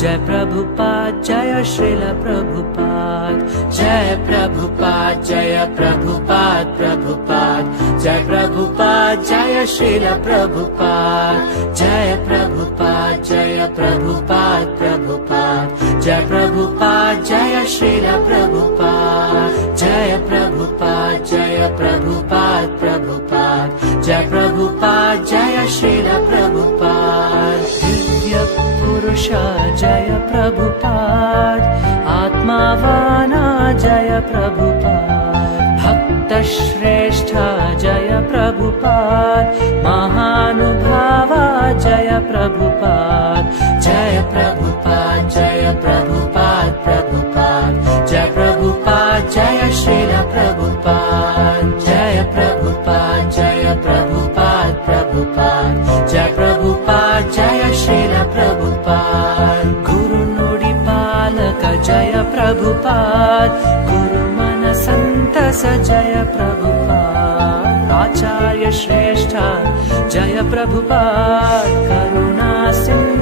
जय प्रभुपाद जय श्रील प्रभुपाद जय प्रभुपाद जय प्रभुपाद प्रभुपाद जय प्रभुपाद जय श्रील प्रभुपाद जय प्रभुपाद जय प्रभुपाद प्रभुपाद जय प्रभुपाद जय श्रील प्रभुपाद जय प्रभुपाद जय प्रभुपाद प्रभुपाद जय प्रभुपाद जय श्रील प्रभुपाद दिव्य पुरुष जय प्रभुपाद आत्मावाना जय प्रभुपाद भक्त श्रेष्ठ जय प्रभुपाद महानुभावा जय प्रभुपाद जय प्रभुपाद जय प्रभुपाद प्रभुपाद जय प्रभुपाद जय श्रील प्रभुपाद जय प्रभुपाद जय प्रभुपाद प्रभुपाद जय प्रभुपाद जय श्रील प्रभुपाद गुरु नुडी पालक जय प्रभुपाद गुरु मन संतस जय प्रभुपाद आचार्य श्रेष्ठ जय प्रभुपाद करुणा सिंधु